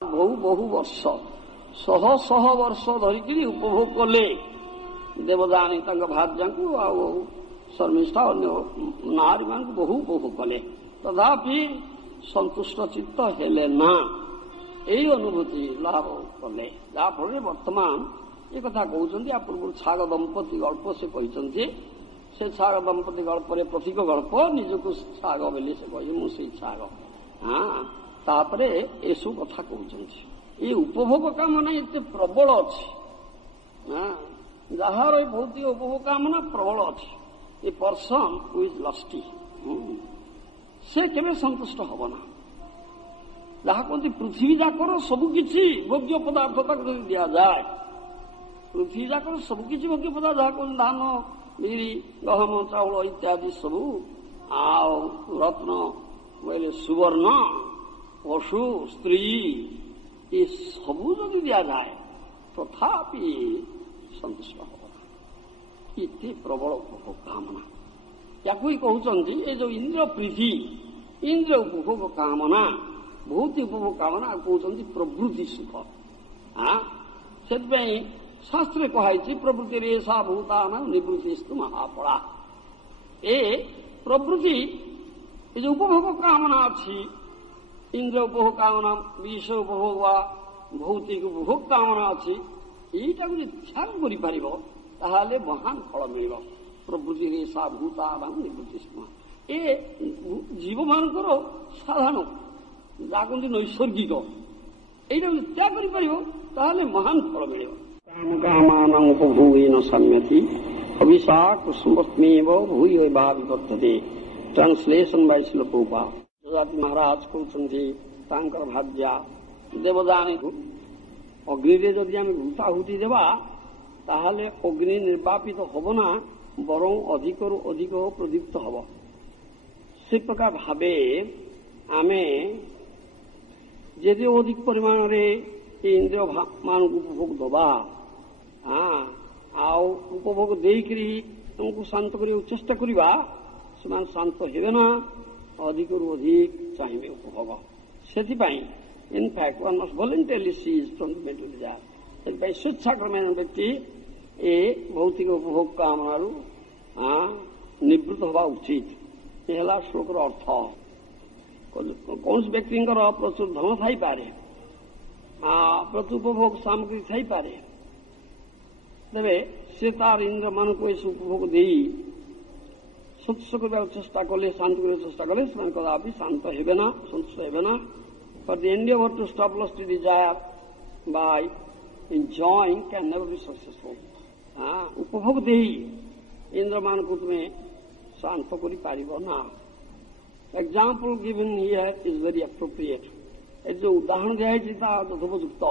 ବହୁ ବହୁ ବର୍ଷ ଶହ ଶହ ବର୍ଷ ଧରିକିରି ଉପଭୋଗ କଲେ ଦେବଦାନୀ ତାଙ୍କ ଭାର୍ଯ୍ୟାଙ୍କୁ ଆଉ ଶର୍ମିଷ୍ଠା ଅନ୍ୟ ନାରୀମାନଙ୍କୁ ବହୁ ଉପଭୋଗ କଲେ, ତଥାପି ସନ୍ତୁଷ୍ଟ ଚିତ୍ତ ହେଲେ ନା। ଏଇ ଅନୁଭୂତି ଲାଭ କଲେ, ଯାହାଫଳରେ ବର୍ତ୍ତମାନ ଏ କଥା କହୁଛନ୍ତି। ଆ ପୂର୍ବରୁ ଛାଗ ଦମ୍ପତି ଗଳ୍ପ ସେ କହିଛନ୍ତି। ସେ ଛାଗ ଦମ୍ପତି ଗଳ୍ପରେ ପ୍ରତୀକ ଗଳ୍ପ, ନିଜକୁ ଛାଗ ବୋଲି ସେ କହିବେ, ମୁଁ ସେଇ ଛାଗ। ତାପରେ ଏସବୁ କଥା କହୁଛନ୍ତି। ଏ ଉପଭୋଗ କାମନା ଏତେ ପ୍ରବଳ ଅଛି, ଯାହାର ଏ ଭୌତିକ ଉପଭୋଗ କାମନା ପ୍ରବଳ ଅଛି। ଏ ପର୍ସନ ହୁ ଇଜ୍ ଲଷ୍ଟି, ସେ କେବେ ସନ୍ତୁଷ୍ଟ ହବ ନା। ଯାହା କୁହନ୍ତି ପୃଥିବୀ ଯାକର ସବୁକିଛି ଭୋଗ୍ୟ ପଦାର୍ଥ ତାକୁ ଯଦି ଦିଆଯାଏ, ପୃଥିବୀ ଯାକର ସବୁକିଛି ଭୋଗ୍ୟ ପଦାର୍ଥ, ଯାହା କୁହନ୍ତି ଧାନ, ବିରି, ଗହମ, ଚାଉଳ ଇତ୍ୟାଦି ସବୁ, ଆଉ ରତ୍ନ ବୋଇଲେ ସୁବର୍ଣ୍ଣ, ପଶୁ, ସ୍ତ୍ରୀ, ଏ ସବୁ ଯଦି ଦିଆଯାଏ ତଥାପି ସନ୍ତୁଷ୍ଟ ହବ ନା। ଏତେ ପ୍ରବଳ ଉପଭୋଗ କାମନା, ୟାକୁ ହିଁ କହୁଛନ୍ତି ଏ ଯୋଉ ଇନ୍ଦ୍ର ପ୍ରୀତି, ଇନ୍ଦ୍ର ଉପଭୋଗ କାମନା, ବହୁତ ଉପଭୋଗ କାମନା କହୁଛନ୍ତି ପ୍ରବୃତ୍ତି ସୁଖ। ସେଥିପାଇଁ ଶାସ୍ତ୍ରରେ କୁହାଯାଇଛି ପ୍ରବୃତ୍ତିରେ ସା ଭୂତାନ ନିବୃତ୍ତିସ୍ତୁ ମହାଫଳା। ଏ ପ୍ରବୃତ୍ତି, ଏ ଯୋଉ ଉପଭୋଗ କାମନା ଅଛି, ଇନ୍ଦ୍ର ଉପଭୋଗ କାମନା, ବିଷ ଉପଭୋଗ ବା ଭୌତିକ ଉପଭୋଗ କାମନା ଅଛି, ଏଇଟାକୁ ଯଦି ତ୍ୟାଗ କରିପାରିବ ତାହେଲେ ମହାନ ଫଳ ମିଳିବ। ପ୍ରବୃତ୍ତିରେ ସା ଭୂତାନ ନିବୃତ୍ତିସ୍ତୁ, ଏ ଜୀବମାନଙ୍କର ସାଧାରଣ ଯାହା କୁହନ୍ତି ନୈସର୍ଗିକ, ଏଇଟା ଯଦି ତ୍ୟାଗ କରିପାରିବ ତାହେଲେ ମହାନ ଫଳ ମିଳିବ। କାମକାମାନ ଉପଭୋଗେନ ସମ୍ୟତି ଅଭିଶା କୁସୁମସ୍ମେବ ଭୂୟ ବା ବିବର୍ତ୍ତତେ। ଟ୍ରାନ୍ସଲେସନ ବାଇ ଶ୍ରୀଲ ପ୍ରଭୁପାଦ। ଯଯାତି ମହାରାଜ କହୁଛନ୍ତି ତାଙ୍କର ଭାର୍ଯ୍ୟା ଦେବଦାନୀକୁ, ଅଗ୍ନିରେ ଯଦି ଆମେ ଭୂତାହୁତି ଦେବା ତାହେଲେ ଅଗ୍ନି ନିର୍ବାପିତ ହବ ନା, ବରଂ ଅଧିକରୁ ଅଧିକ ପ୍ରଦୀପ୍ତ ହବ। ସେ ପ୍ରକାର ଭାବେ ଆମେ ଯଦି ଅଧିକ ପରିମାଣରେ ଇନ୍ଦ୍ରିୟ ମାନଙ୍କୁ ଉପଭୋଗ ଦେବା, ଆଉ ଉପଭୋଗ ଦେଇକରି ଆମକୁ ଶାନ୍ତ କରିବାକୁ ଚେଷ୍ଟା କରିବା, ସେମାନେ ଶାନ୍ତ ହେବେ ନା, ଅଧିକରୁ ଅଧିକ ଚାହିଁବେ ଉପଭୋଗ। ସେଥିପାଇଁ in fact one must voluntarily cease from the mental desire. ସେଥିପାଇଁ ସ୍ୱେଚ୍ଛାକ୍ରମେ ବ୍ୟକ୍ତି ଏ ଭୌତିକ ଉପଭୋଗ କାମନାରୁ ନିବୃତ୍ତ ହେବା ଉଚିତ। ଏ ହେଲା ଶ୍ଲୋକର ଅର୍ଥ। କୌଣସି ବ୍ୟକ୍ତିଙ୍କର ପ୍ରଚୁର ଧନ ଥାଇପାରେ, ପ୍ରଚୁର ଉପଭୋଗ ସାମଗ୍ରୀ ଥାଇପାରେ, ତେବେ ସେ ତାର ଇନ୍ଦ୍ରମାନଙ୍କୁ ଏସବୁ ଉପଭୋଗ ଦେଇ ସନ୍ତୁଷ୍ଟ କରିବାକୁ ଚେଷ୍ଟା କଲେ, ଶାନ୍ତି କରିବାକୁ ଚେଷ୍ଟା କଲେ, ସେମାନେ କଦାପି ଶାନ୍ତ ହେବେ ନା, ସନ୍ତୁଷ୍ଟ ହେବେ ନା। But the endeavor to stop lusty desire by enjoying can never be successful. ଉପଭୋଗ ଦେଇ ଇନ୍ଦ୍ରମାନଙ୍କୁ ତୁମେ ଶାନ୍ତ କରିପାରିବ ନା। Example given here is very appropriate. ଏ ଯୋଉ ଉଦାହରଣ ଦିଆଯାଇଛି ତାହା ଯଥୋପଯୁକ୍ତ।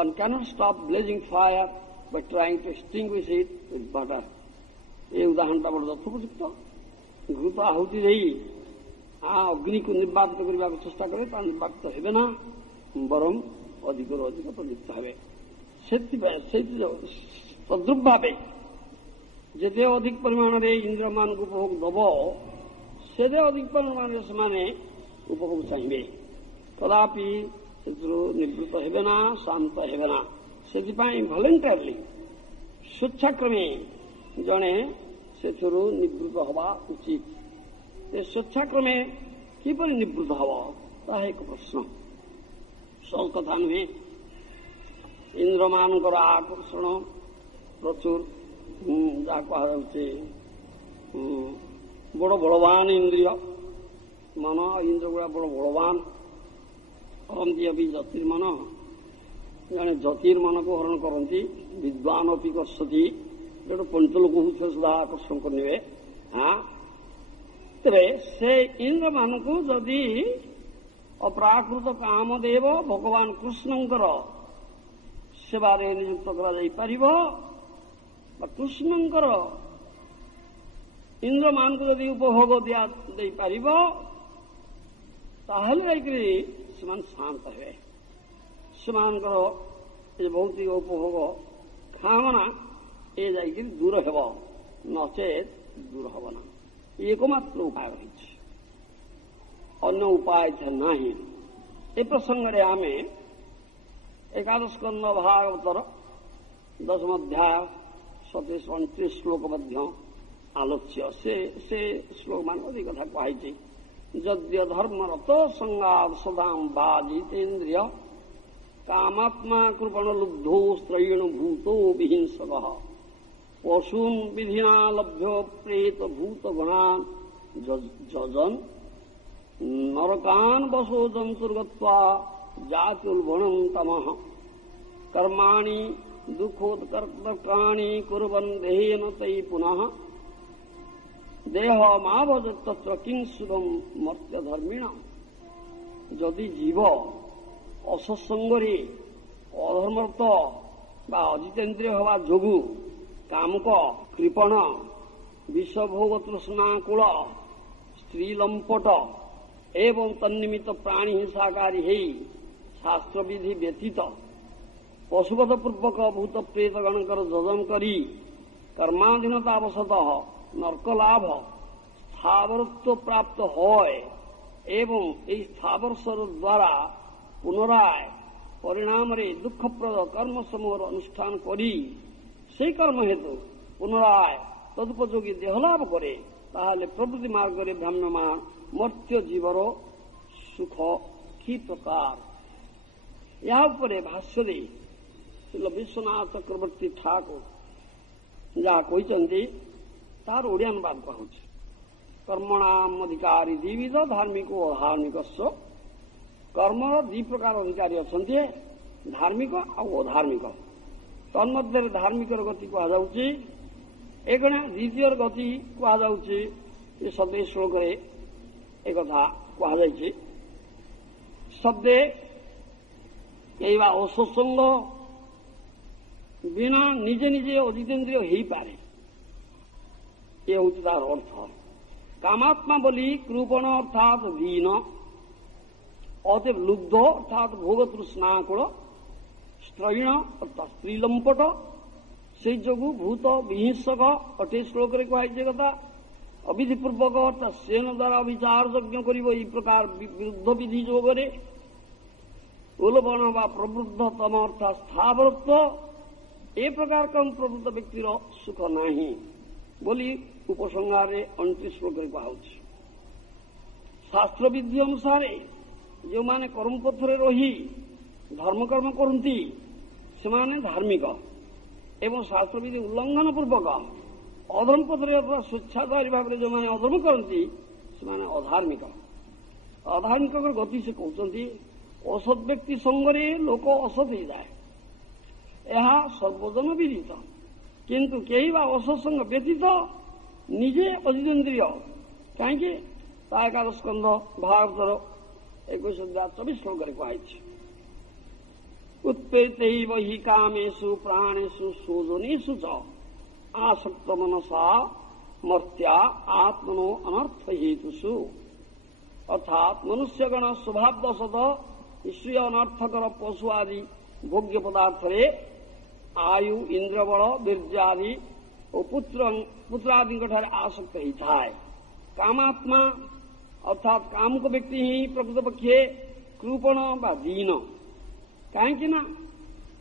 One cannot stop blazing fire by trying to extinguish it with butter. ଏ ଉଦାହରଣଟା ବଡ଼ ଯଥୋପଯୁକ୍ତ। ଘୃତ ଆହୁତି ଦେଇ ଅଗ୍ନିକୁ ନିର୍ବାପିତ କରିବାକୁ ଚେଷ୍ଟା କରେ, ତା ନିର୍ବାପିତ ହେବେ ନା, ବରଂ ଅଧିକରୁ ଅଧିକ ପ୍ରଦୀପ୍ତ ହେବେ। ସେଥିପାଇଁ ତଦ୍ରୁପ ଭାବେ ଯେତେ ଅଧିକ ପରିମାଣରେ ଇନ୍ଦ୍ରମାନଙ୍କୁ ଉପଭୋଗ ଦେବ, ସେତେ ଅଧିକ ପରିମାଣରେ ସେମାନେ ଉପଭୋଗ ଚାହିଁବେ, କଦାପି ସେଥିରୁ ନିବୃତ୍ତ ହେବେ ନା, ଶାନ୍ତ ହେବେ ନା। ସେଥିପାଇଁ ଭଲେଣ୍ଟାରିଲି ସ୍ୱେଚ୍ଛାକ୍ରମେ ଜଣେ ସେଥିରୁ ନିବୃତ୍ତ ହେବା ଉଚିତ। ସେ ସ୍ୱେଚ୍ଛାକ୍ରମେ କିପରି ନିବୃତ୍ତ ହେବ ତାହା ଏକ ପ୍ରଶ୍ନ, ସହଜ କଥା ନୁହେଁ। ଇନ୍ଦ୍ରମାନଙ୍କର ଆକର୍ଷଣ ପ୍ରଚୁର, ଯାହା କୁହାଯାଉଛି ବଡ଼ ବଳବାନ ଇନ୍ଦ୍ରିୟ ମନ, ଇନ୍ଦ୍ରଗୁଡ଼ା ବଡ଼ ବଳବାନ। କରନ୍ତି ଅପି ଜ୍ୟୋତିର୍ମନ, ଜଣେ ଜ୍ୟୋତିର୍ମନକୁ ହରଣ କରନ୍ତି। ବିଦ୍ୱାନ ଅପି କର୍ଷତି, ଯୋଉଟା ପଞ୍ଚଲୋକ ହଉଥିବେ ସୁଦ୍ଧା ଆକର୍ଷଣ କରିନେବେ। ତେବେ ସେ ଇନ୍ଦ୍ରମାନଙ୍କୁ ଯଦି ଅପ୍ରାକୃତ କାମଦେବ ଭଗବାନ କୃଷ୍ଣଙ୍କର ସେବାରେ ନିଯୁକ୍ତ କରାଯାଇପାରିବ, ବା କୃଷ୍ଣଙ୍କର ଇନ୍ଦ୍ରମାନଙ୍କୁ ଯଦି ଉପଭୋଗ ଦେଇପାରିବ, ତାହେଲେ ଯାଇକରି ସେମାନେ ଶାନ୍ତ ହେବେ। ସେମାନଙ୍କର ଏ ଭୌତିକ ଉପଭୋଗ କାମନା ଏ ଯାଇକରି ଦୂର ହେବ, ନଚେତ୍ ଦୂର ହେବ ନା। ଏକମାତ୍ର ଉପାୟ ରହିଛି, ଅନ୍ୟ ଉପାୟ ନାହିଁ। ଏ ପ୍ରସଙ୍ଗରେ ଆମେ ଏକାଦଶ ସ୍କନ୍ଧ ଭାଗବତର 10ମ ଅଧ୍ୟାୟ 27-29 ଶ୍ଲୋକ ମଧ୍ୟ ଆଲୋଚ୍ୟ। ସେ ଶ୍ଲୋକମାନଙ୍କ ଏହି କଥା କୁହାଯାଇଛି। ଯଦ୍ୟ ଧର୍ମରତ ସଂଗାଦ ସଦାଂ ବାଜିତେନ୍ଦ୍ରିୟ କାମାତ୍ମା କୃପଣ ଲୁବ୍ଧୋ ସ୍ତ୍ରୟୀଣ ଭୂତୋ ବିହିଂସକଃ ପଶୂନ୍ ବିଧିନା ଲଭ୍ୟ ପ୍ରେତ ଭୂତ ଗଣାନ୍ ଯଜନ୍ ନରକାନ୍ ବସୋ ଜନ୍ତୁର୍ଗତ୍ୱା ଜାତ୍ୟୁଲ୍ବଣଂ ତମଃ କର୍ମାଣि ଦୁଃଖୋତ୍କର୍ତ୍ତକାଣି କୁର୍ବନ୍ ଦେହେନ ତୈ ପୁନଃ ଦେହ ମା ଭଜ ତତ୍ର କିଂ ସୁଖଂ ମର୍ତ୍ତ୍ୟ ଧର୍ମିଣ। ଯଦି ଜୀବ ଅସତ୍ସଙ୍ଗରେ ଅଧର୍ମରତ ବା ଅଜିତେନ୍ଦ୍ରିୟ ହେବା ଯୋଗୁଁ କାମୁକ କୃପଣ ବିଷଭୋଗ ତୃଷ୍ଣାକୁଳ ସ୍ତ୍ରୀ ଲମ୍ପଟ ଏବଂ ତନ୍ନିମିତ୍ତ ପ୍ରାଣୀ ହିଂସାକାରୀ ହେଇ ଶାସ୍ତ୍ରବିଧି ବ୍ୟତୀତ ପଶୁପଥ ପୂର୍ବକ ଭୂତ ପ୍ରେତଗଣଙ୍କର ଯୋଜନ କରି କର୍ମାଧୀନତା ଅବଶତଃ ନର୍କ ଲାଭ ସ୍ଥାବରତ୍ୱ ପ୍ରାପ୍ତ হয় ଏବଂ ଏହି ସ୍ଥାବରସ୍ୱର ଦ୍ୱାରା ପୁନରାୟ ପରିଣାମରେ ଦୁଃଖପ୍ରଦ କର୍ମ ସମୂହର ଅନୁଷ୍ଠାନ କରି ସେହି କର୍ମ ହେତୁ ପୁନରାୟ ତଦୁପଯୋଗୀ ଦେହଲାଭ କରେ, ତାହେଲେ ପ୍ରବୃତ୍ତି ମାର୍ଗରେ ଭ୍ରାମ୍ୟମାନ ମର୍ତ୍ତ୍ୟ ଜୀବର ସୁଖ କି ପ୍ରକାର। ଏହା ଉପରେ ଭାଷ୍ୟ ଦେଇ ଶ୍ରୀଲ ବିଶ୍ୱନାଥ ଚକ୍ରବର୍ତ୍ତୀ ଠାକୁର ଯାହା କହିଛନ୍ତି ତାର ଓଡ଼ିଆ ଅନୁବାଦ କହୁଛି। କର୍ମଣାମ୍ ଅଧିକାରୀ ଦ୍ୱିବିଧ ଧାର୍ମିକ ଓ ଅଧାର୍ମିକ। କର୍ମର ଦୁଇ ପ୍ରକାର ଅଧିକାରୀ ଅଛନ୍ତି, ଧାର୍ମିକ ଆଉ ଅଧାର୍ମିକ। ତନ୍ମଧ୍ୟରେ ଧାର୍ମିକର ଗତି କୁହାଯାଉଛି ଏଗଣା, ଦ୍ୱିତୀୟର ଗତି କୁହାଯାଉଛି। ଏ 27 ଶ୍ଲୋକରେ ଏକଥା କୁହାଯାଇଛି। ଶବ୍ଦେ କେହିବା ଅସତ୍ସଙ୍ଗ ବିନା ନିଜେ ନିଜେ ଅଜିତେନ୍ଦ୍ରିୟ ହେଇପାରେ, ଏ ହେଉଛି ତାର ଅର୍ଥ। କାମାତ୍ମା ବୋଲି କୃପଣ ଅର୍ଥାତ୍ ଦୀନ, ଅତଏବ ଲୁବ୍ଧ ଅର୍ଥାତ୍ ଭୋଗ ତୃଷ୍ଣାକୁଳ, ସ୍ତ୍ରୈଣ ଅର୍ଥାତ୍ ସ୍ତ୍ରୀ ଲମ୍ପଟ, ସେଇ ଯୋଗୁଁ ଭୂତ ବିହିଂସକ 28 ଶ୍ଲୋକରେ କୁହାଯାଇଛି କଥା। ଅବିଧିପୂର୍ବକ ଅର୍ଥାତ୍ ସେନ ଦ୍ୱାରା ଅଭିଚାର ଯଜ୍ଞ କରିବ ଏହି ପ୍ରକାର ବିରୁଦ୍ଧ ବିଧି ଯୋଗରେ। ଉଲ୍ବଣ ବା ପ୍ରବୃଦ୍ଧତମ ଅର୍ଥାତ୍ ସ୍ଥାବରତ୍ୱ, ଏ ପ୍ରକାର କମ୍ ପ୍ରବୃଦ୍ଧ ବ୍ୟକ୍ତିର ସୁଖ ନାହିଁ ବୋଲି ଉପସଂହାରରେ 29 ଶ୍ଲୋକରେ କୁହାଯାଉଛି। ଶାସ୍ତ୍ରବିଧି ଅନୁସାରେ ଯେଉଁମାନେ କର୍ମପଥରେ ରହି ଧର୍ମକର୍ମ କରନ୍ତି ସେମାନେ ଧାର୍ମିକ ଏବଂ ଶାସ୍ତ୍ରବିଧି ଉଲ୍ଲଂଘନ ପୂର୍ବକ ଅଧର୍ମ ପଥରେ ଅଥବା ସ୍ୱଚ୍ଛାଚାରୀ ଭାବରେ ଯେଉଁମାନେ ଅଧର୍ମ କରନ୍ତି ସେମାନେ ଅଧାର୍ମିକ। ଅଧାର୍ମିକଙ୍କର ଗତି ସେ କହୁଛନ୍ତି ଅସତ୍ ବ୍ୟକ୍ତି ସଙ୍ଗରେ ଲୋକ ଅସତ୍ ହେଇଯାଏ, ଏହା ସର୍ବଜନ ବିଦିତ। କିନ୍ତୁ କେହି ବା ଅସତ୍ ସଙ୍ଗ ବ୍ୟତୀତ ନିଜେ ଅଜିତେନ୍ଦ୍ରିୟ, କାହିଁକି ତା ଏକାଦଶ ସ୍କନ୍ଧ ଭାଗବତର 21-24 ଶ୍ଲୋକରେ କୁହାଯାଇଛି। ଉତ୍ପେତୈବ ହି କାମେଷୁ ପ୍ରାଣେଷୁ ଶୋଜନେଷୁ च आसक्त मनसा मर्त्या आत्मनो अनर्थ हेतुषु। अर्थात मनुष्यगण स्वभाववशत ईश्वरीय अनर्थकर पशु आदि भोग्य पदार्थरे आयु इंद्रबल वीर्य आदि और पुत्र आदि आसक्त होता है। कामात्मा अर्थात कामुक व्यक्ति ही प्रकृत पक्षे कृपण बा दीन, कहीं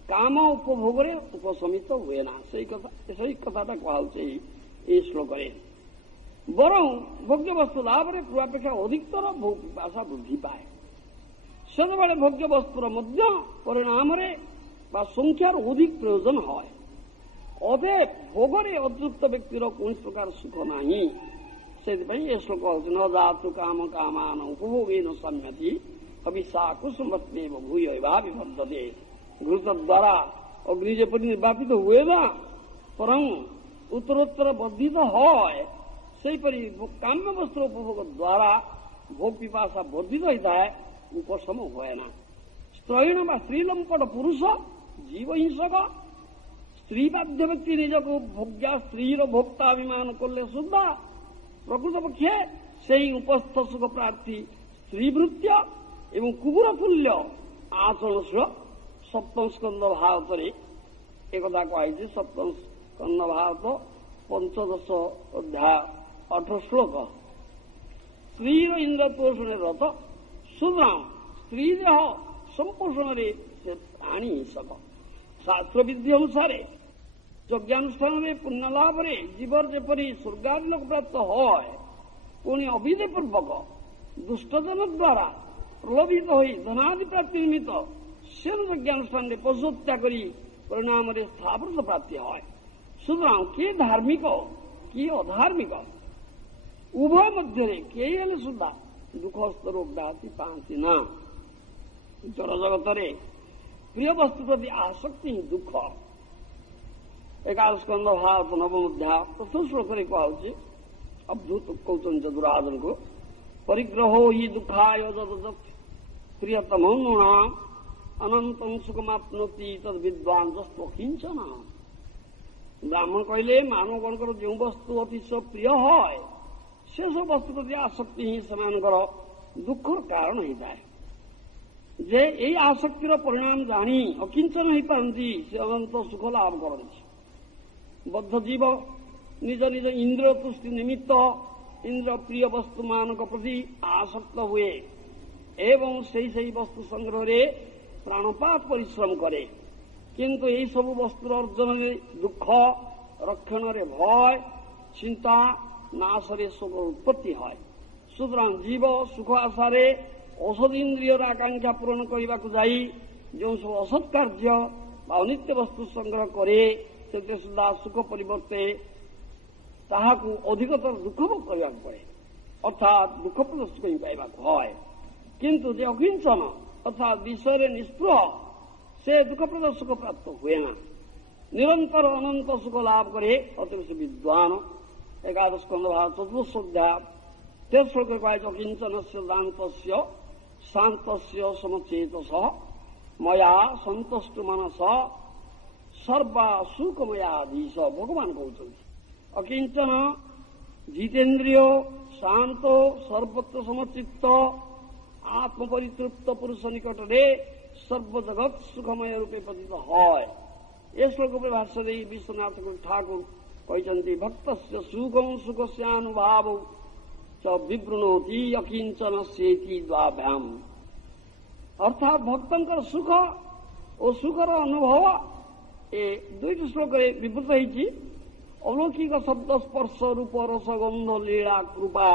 काम उपभोगरे उपशमित हुए ना, सही कथाटा कहुचे ये श्लोक। बरं भोग्य वस्तु लाभ पूर्वापेक्षा अधिकतर भोग पिपाशा वृद्धि पाए। सदबले भोग्य वस्तुर मध्य परिणाम संख्यार अधिक प्रयोजन है। अतएव भोगरे अतृप्त व्यक्तिर कौन प्रकार सुख नहीं, से श्लोक न जातु काम कामान उपभोगेन सम्यति अभिशा कुसुमत्मेव भूय विवर्धते। घृत द्वारा अग्नि जेपरि निर्वापित हुए ना परं उत्तरोत्तर वर्धित है, सेहीपरि काम्य वस्त्र उपभोग द्वारा भोग पिपाशा वर्धित होता है, उपशम हुए ना। स्त्रैण बा स्त्री लंपट पुरुष जीव हिंसक, स्त्री बाध्य व्यक्ति निजक भोग्या स्त्रीर भोक्ताभिमान कले सुद्धा प्रकृत पक्षे से उपस्थ सुख प्रार्थी स्त्रीवृत्य एवं कुकुर तुल्य आचरणशील सप्तम स्कंद भारत एक कही। सप्तम स्कंद भारत 15 अध्याय 18 श्लोक। स्त्री इंद्र पोषण रत शूद्राम स्त्री देह ସମ୍ପୋଷଣରେ ସେ ପ୍ରାଣୀ ହିସାବ। ଶାସ୍ତ୍ର ବିଧି ଅନୁସାରେ ଯଜ୍ଞାନୁଷ୍ଠାନରେ ପୁଣ୍ୟ ଲାଭରେ ଜୀବର ଯେପରି ସ୍ୱର୍ଗାଦି ଲୋକ ପ୍ରାପ୍ତ ହୁଏ, ପୁଣି ଅବିଧି ପୂର୍ବକ ଦୁଷ୍ଟଜନ ଦ୍ୱାରା ପ୍ରଲୋଭିତ ହୋଇ ଧନାଦି ପ୍ରାପ୍ତି ନିମିତ୍ତ ସେ ଯଜ୍ଞାନୁଷ୍ଠାନରେ ପଶୁ ହତ୍ୟା କରି ପରିଣାମରେ ସ୍ଥାବୃତ ପ୍ରାପ୍ତି ହୁଏ। ସୁତରାଂ କିଏ ଧାର୍ମିକ କିଏ ଅଧାର୍ମିକ ଉଭୟ ମଧ୍ୟରେ କେହି ହେଲେ ସୁଦ୍ଧା ଦୁଃଖ ସ୍ତର ବ୍ୟାପି ପାଆନ୍ତି ନା। ଜଳ ଜଗତରେ ପ୍ରିୟ ବସ୍ତୁ ପ୍ରତି ଆସକ୍ତି ହିଁ ଦୁଃଖ। ଏକାଦଶ ସ୍କନ୍ଧ ଭାରତ ନବମ ଅଧ୍ୟାୟ ପ୍ରଥମ ଶ୍ଲୋକରେ କୁହାଯାଉଛି, ଅବଧୂତ କହୁଛନ୍ତି ଦୁରାଜନକୁ, ପରିଗ୍ରହ ହି ଦୁଃଖାୟ ଯଦ୍ ପ୍ରିୟତମ ନୃଣାମ୍ ଅନନ୍ତଂ ସୁଖମାପ୍ନୋତି ତଦ୍ ବିଦ୍ୱାନ୍ ଯସ୍ତ୍ୱ କିଞ୍ଚନ। ବ୍ରାହ୍ମଣ କହିଲେ ମାନବଗଣଙ୍କର ଯେଉଁ ବସ୍ତୁ ଅତିଶୟ ପ୍ରିୟ হয় ସେସବୁ ବସ୍ତୁ ପ୍ରତି ଆସକ୍ତି ହିଁ ସେମାନଙ୍କର ଦୁଃଖର କାରଣ ହେଇଥାଏ। ଯେ ଏହି ଆସକ୍ତିର ପରିଣାମ ଜାଣି ଅକିଞ୍ଚନ ହୋଇପାରନ୍ତି ସେ ଅନନ୍ତ ସୁଖ ଲାଭ କରନ୍ତି। ବଦ୍ଧ ଜୀବ ନିଜ ନିଜ ଇନ୍ଦ୍ରିୟ ତୁଷ୍ଟି ନିମିତ୍ତ ଇନ୍ଦ୍ର ପ୍ରିୟ ବସ୍ତୁମାନଙ୍କ ପ୍ରତି ଆସକ୍ତ ହୁଏ ଏବଂ ସେହି ବସ୍ତୁ ସଂଗ୍ରହରେ ପ୍ରାଣପାତ ପରିଶ୍ରମ କରେ। କିନ୍ତୁ ଏହିସବୁ ବସ୍ତୁର ଅର୍ଜନରେ ଦୁଃଖ, ରକ୍ଷଣରେ ଭୟ, ଚିନ୍ତା, ନାଶରେ ଶୋକ ଉତ୍ପତ୍ତି হয়। ସୁତରାଂ ଜୀବ ସୁଖ ଆଶାରେ ଔଷଧ ଇନ୍ଦ୍ରିୟର ଆକାଂକ୍ଷା ପୂରଣ କରିବାକୁ ଯାଇ ଯେଉଁ ସବୁ ଅସତ୍ କାର୍ଯ୍ୟ ବା ଅନିତ୍ୟ ବସ୍ତୁ ସଂଗ୍ରହ କରେ ସେଥିରେ ସୁଦ୍ଧା ସୁଖ ପରିବର୍ତ୍ତେ ତାହାକୁ ଅଧିକତର ଦୁଃଖ ଭୋଗ କରିବାକୁ ପଡ଼େ, ଅର୍ଥାତ୍ ଦୁଃଖପ୍ରଦ ସୁଖ ହିଁ ପାଇବାକୁ হয়। କିନ୍ତୁ ଯେ ଅକିଞ୍ଚନ ଅର୍ଥାତ୍ ବିଷୟରେ ନିଷ୍ପୃହ ସେ ଦୁଃଖପ୍ରଦ ସୁଖ ପ୍ରାପ୍ତ ହୁଏ ନା, ନିରନ୍ତର ଅନନ୍ତ ସୁଖ ଲାଭ କରେ ଅତିରିକ୍ତ ବିଦ୍ୱାନ। ଏକାଦଶ ସ୍କନ୍ଧ ଭାରତ ଚତୁର୍ଥ ଅଧ୍ୟାୟ 13 ଶ୍ଲୋକରେ କୁହାଯାଇଛି, ଅକିଞ୍ଚନସ୍ୟ ଦାନ୍ତସ୍ୟ ଶାନ୍ତସ୍ୟ ସମଚେତସଃ ମୟା ସନ୍ତୁଷ୍ଟ ମନସ ସର୍ବା ସୁଖମୟାଧୀଶ। ଭଗବାନ କହୁଛନ୍ତି ଅକିଞ୍ଚନ ଜିତେନ୍ଦ୍ରିୟ ଶାନ୍ତ ସର୍ବତ୍ର ସମଚିତ୍ତ ଆତ୍ମପରିତୃପ୍ତ ପୁରୁଷ ନିକଟରେ ସର୍ବଜଗତ ସୁଖମୟ ରୂପେ ପତିତ হয়। ଏ ଶ୍ଲୋକ ଉପରେ ଭାଷ୍ୟ ଦେଇ ବିଶ୍ୱନାଥ ଠାକୁର କହିଛନ୍ତି, ଭକ୍ତସ୍ୟ ସୁଖଂ ସୁଖସ୍ୟାନୁଭାବ ଚ ବିବୃଣୋତି ଅକିଞ୍ଚନ ସେତି ଦ୍ୱାଭ୍ୟାମ୍। ଅର୍ଥାତ୍ ଭକ୍ତଙ୍କର ସୁଖ ଓ ସୁଖର ଅନୁଭବ ଏ ଦୁଇଟି ଶ୍ଲୋକରେ ବିବୃତ ହୋଇଛି। ଅଲୌକିକ ଶବ୍ଦ ସ୍ପର୍ଶ ରୂପ ରସ ଗନ୍ଧ ଲୀଳା କୃପା